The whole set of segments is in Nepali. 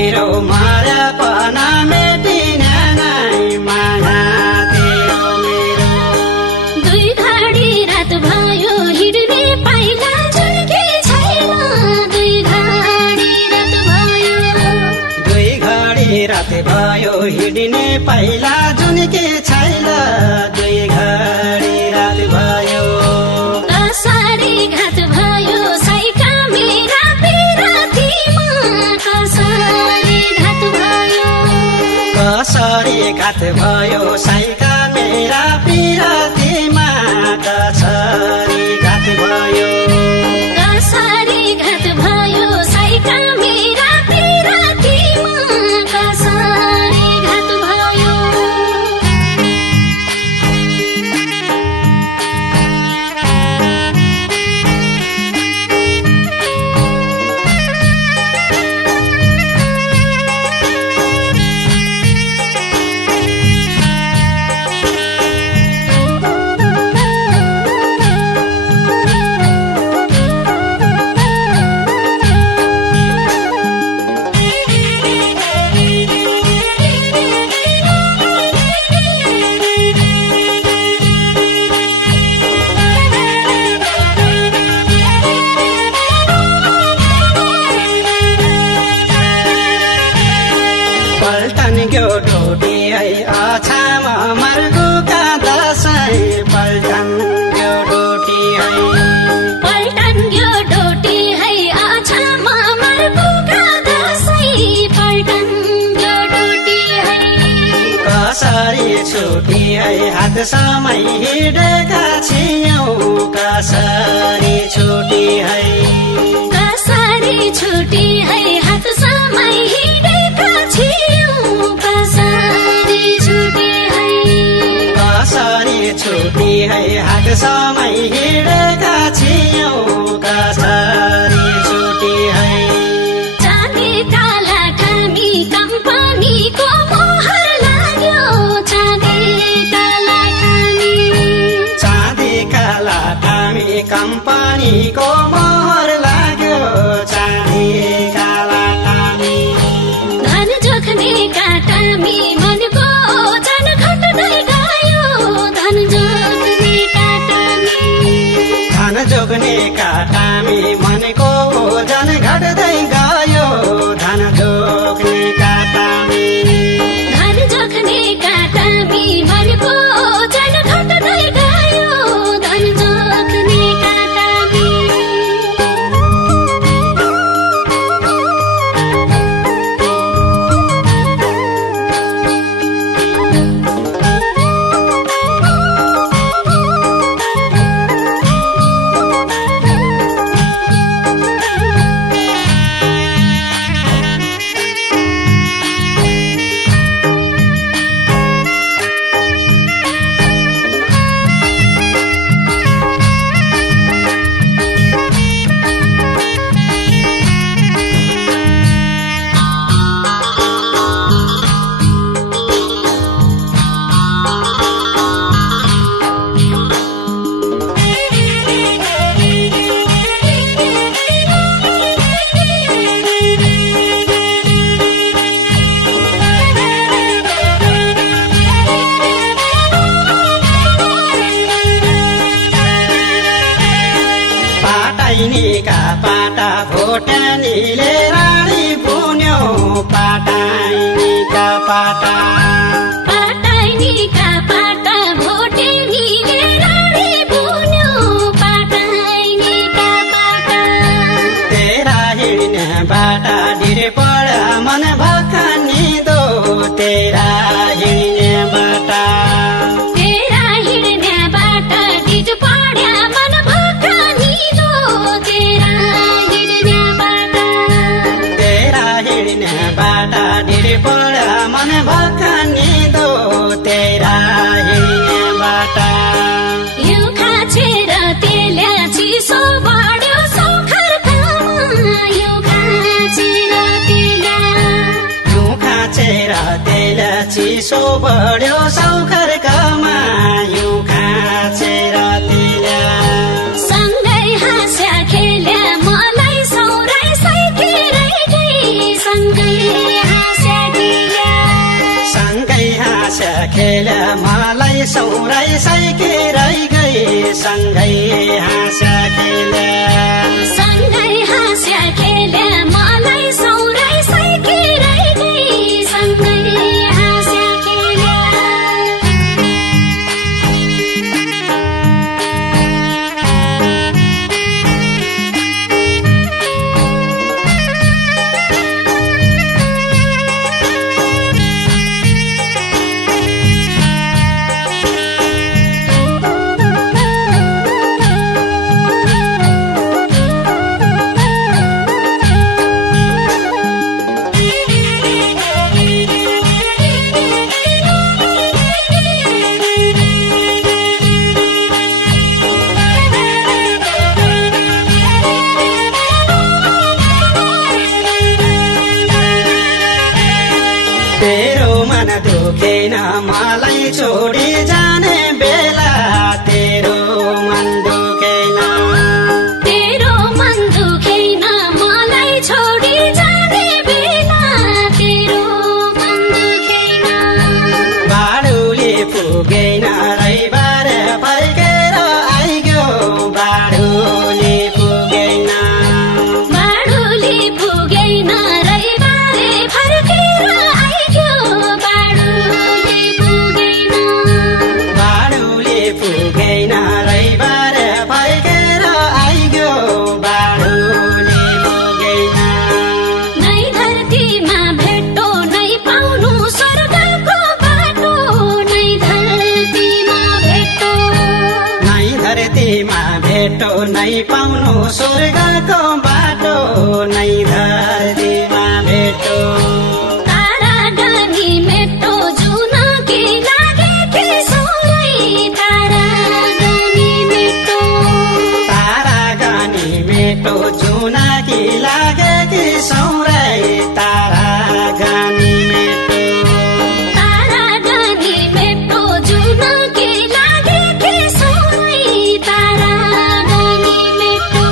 मेरो माया पना मेटिने नै माया तेरो मेरो। दुई घडी रात भयो हिँड्ने पाइला झुल्के छैन। दुई घडी रात भयो, दुई घडी रात भयो हिँड्ने पाइला झुल्के छैन। दुई घडी रात भयो, कसरी घात भयो साइका मेरा पिरातीमा। कसरी घात भयो, कसरी घात भयो साइका मेरा पिरातीमा। कसरी घात भयो, कसरी घात भयो साइका मेरा पिरातीमा। कसरी घात भयो। पल्टन गयो डोटी है अछामा मर्गुका दसैँ। पल्टन गयो डोटी है, पल्टन गयो डोटी है आछामा मर्गुका दसैँ। पल्टन गयो डोटी है, कसरी छुटी है हात समय हिँडेका छियौँ। कसरी छुटी है, कसरी छुटी है हात समय हिँडेका छियौँ। कसरी छुटी है, कसरी छुटी है हात समय हिँडेका छियौँ। कसरी छुटी है, चाँदी काला ठामी कम्पनीको मोहर लाग्यो। चाँदी काला ठामी, चाँदी काला ठामी कम्पनीको मोहर लाग्यो। चाँदी काला ठामी, धन जोख्ने काटामी मनको ओजन घट्दै गयो। धन जोख्ने काटामी, धन जोग्ने काटामी मनको ओजन घट्दै गयो। धन जोग्ने काटामी, धन जोख्ने काटामी मनको ओजन घट्दै गयो। धन जोख्ने काटामी। पाटाइनीका पाटा भोटानीले रानी पुन्यो। पाटाइनीका पाटा, पाटाइनीका पाटा भोटेनीले रानी पुन्यो। पाटाइनीका पाटा, तेरा हिँड्ने बाटा ढिर पढा मन भक्कानी दो। तेरा हिँड्ने बाटा, तेरा हिँड्ने बाटा ढिर पढ्या मन भक्कानी दो। तेरा हिँड्ने बाटा, तेरा हिँड्ने बाटा ढिर पढा मन भक्कानी दो। तेरा हिँड्ने बाटा, यो खाछेर तेल्या चिसो बढ्यो सौखरकामा। यो खाछेर तेल्या, यो खाँचेर तेल चिसो बढ्यो सौखरकामा। यो खाँचेर तेल, सँगै हाँस्या खेल्या मलाई सौराइ साइकेरै गई। सँगै तेला मलाई सौराई साइकेरै गए सँगै हाँस्या खेल्या सँगै हाँस्या खेल्या मलाई सौराई साइकेरै गए सँगै हाँस्या खेल्या तेरो मन दुखेन मलाई छोडी जाने बेला तेरो मन दुखेन तेरो मन दुखेन मलाई छोडी जाने बेला तेरो मन दुखेन बाडुले पुगेन रैबार फर्केर आइग्यो बाडुले पुगेन बाडुले पुगेन रैबारे फर्केर आइग्यो बाडुले पुगेन बाडुले पुगेन रैबार फर्केर आइग्यो बाडुले पुगेन नै धरतीमा भेट्टो नै पाउनु स्वर्गको बाटो नै धरतीमा भेट्टो नै धरतीमा भेटो नै पाउनु स्वर्गको बाटो नै धरतीमा भेटो तारा गानी मेट्टो जुनकी लागेकी सौरै तारा गानी मेट्टो तारा गानी मेटो जुनाकी लागेकी सौरै तारा गानी मेटो तारा गानी मेट्टो जुनकी लागेकी सौरै तारा गानी मेट्टो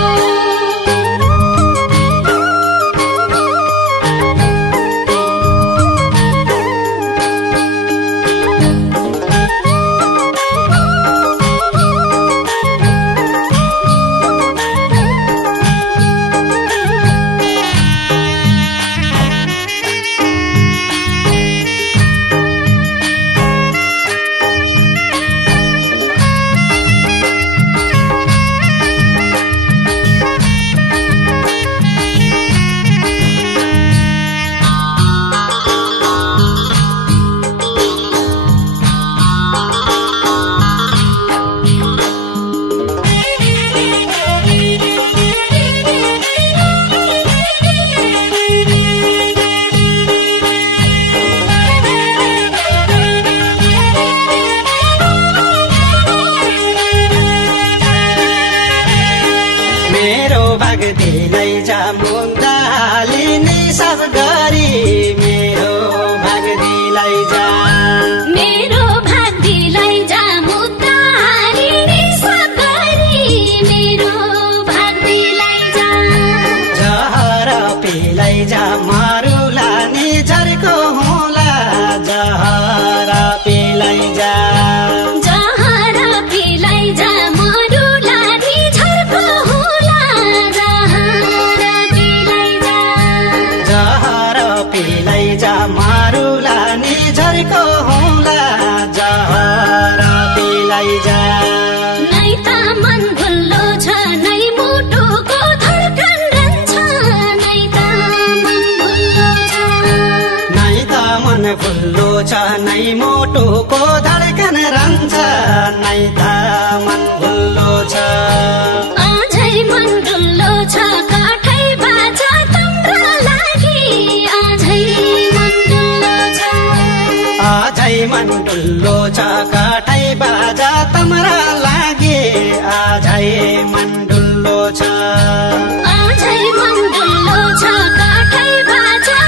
मेरो भक्ति लैजा मुद्दा हालिने सब गरी मेरो भक्ति लैजा मेरो भाग्यलाई जा मुद्दा हालिने सबरी मेरो भाग्यलाई जा जहर पिलै जा मारुला नि झर्को होला जहर पिलै जा जहर पिलाई जा मरुला नि झर्को होला जहर पिलाई जा जहर पिलै जा मारुला नि झर्को होला जहर पिलै जा नै त मन भुल्लो छ नै मुटुको धड्कन रहन्छ नै त मन भुल्लो छ नै त मन फुल्लो छ नै मोटुको धड्कन रहन्छ नै त मन फुल्लो छ अझै मन डुल्लो छ काठै बाजा तम्रा लागि अझै मन डुल्लो छ अझै मन डुल्लो छ काठै बाजा तम्रा लागि अझै मन डुल्लो छ अझै मन डुल्लो छ काठै बाजा